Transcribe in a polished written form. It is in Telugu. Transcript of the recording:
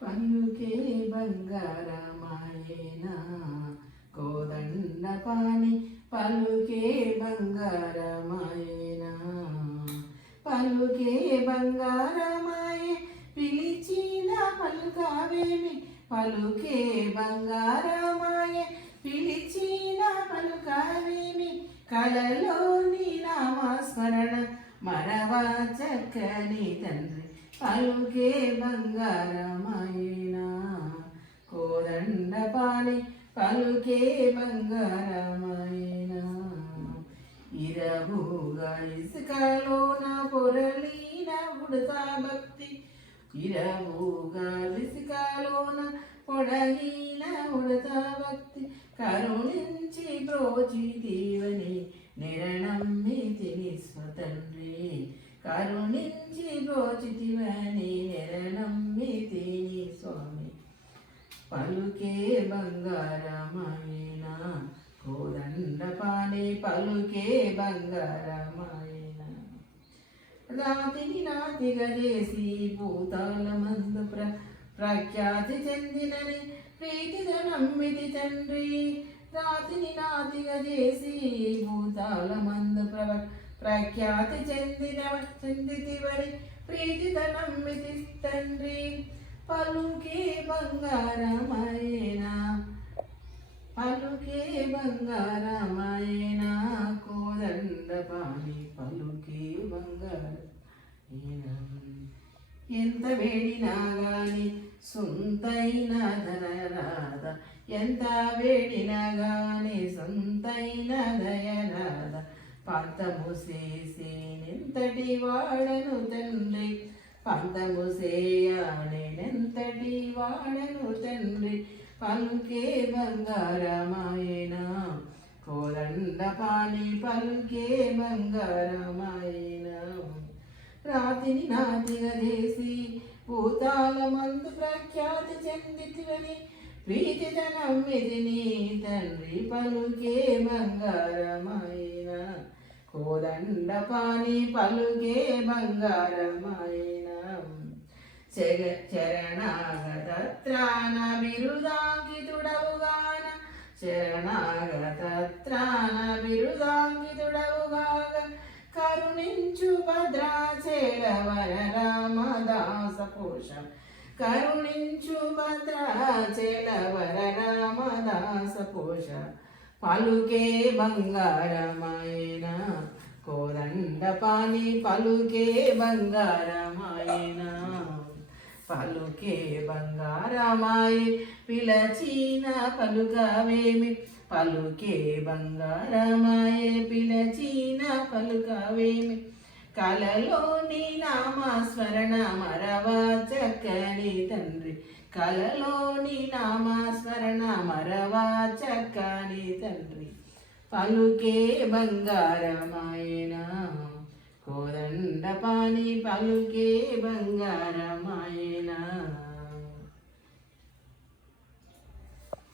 పలుకే బంగారమాయేనా కోదండ పాని పలుకే బంగారమాయేనా పలుకే బంగారమాయే పిలిచిన పలుకావేమి పలుకే బంగారమాయే పిలిచిన పలుకావేమి కలలోని నామస్మరణ మరవా చక్కని తండ్రి పలుకే బంగారమాయేనా కోదండ పాని పలుకే బంగారమాయేనా ఇరవుగా ఇసుకలోన పొరలీన ఉడతా భక్తి ఇరవుగా ఇసుకలోన పొడగిన ఉడతా భక్తి కరుణించి బ్రోచితీవని నిరణమ్మితిని స్వతండ్రి కరుణించి బ్రోచితివని నిరణమ్మితిని స్వామి పలుకే బంగారమాయేనా కోదండ పాని పలుకే బంగారమాయేనా రాతిని నాతిగా చేసి భూతాల మందు ప్రఖ్యాతి చెందినని ప్రీతిగా నమ్మితి తండ్రి రాతిని నాతిగా చేసి భూతాల మందు ప్రఖ్యాతి చెందితివని ప్రీతిగా నమ్మితి తండ్రి పలుకే బంగారమాయేనా పలుకే బంగారమాయేనా కోదండ పాని పలుకే బంగారమాయేనా ఎంత వేడినా గాని సొంతైన ధనరాధ ఎంత వేడినా గాని సొంతైన దయరాధ పంతము చేసేనెంతటి వాడను తండ్రి పంతము చేయనెంతటి వాడను తండ్రి పలుకే బంగారమాయేనా కోదండ పాని పలుకే బంగారమాయేనా రాతిని నాతిగా చేసి భూతాల మందు ప్రఖ్యాతి చెందితివని ప్రీతిగా నమ్మితిని తండ్రి పలుకే బంగారమాయేనా కోదండ పాని పలుకే బంగారమాయేనా చరణాగత త్రాణ బిరుదాంకితుడవుగాన శరణాగత త్రాణ బిరుదాంకితుడవుగాక కరుణించు భద్రాచలవర రామదాస పోష కరుణించు భద్రాచలవర రామదాస పోష పలుకే బంగారమాయేనా కోదండ పాని పలుకే బంగారమాయేనా పలుకే బంగారమాయే పిలచిన పలుకవేమి పలుకే బంగారమాయే పిలచిన పలుకవేమి కలలోని నామస్మరణ మరవా చక్కని తండ్రి కలలోని నామస్మరణ మరవా చక్కని తండ్రి పలుకే బంగారమాయేనా కోదండ పాని పలుకే బంగారమాయేనా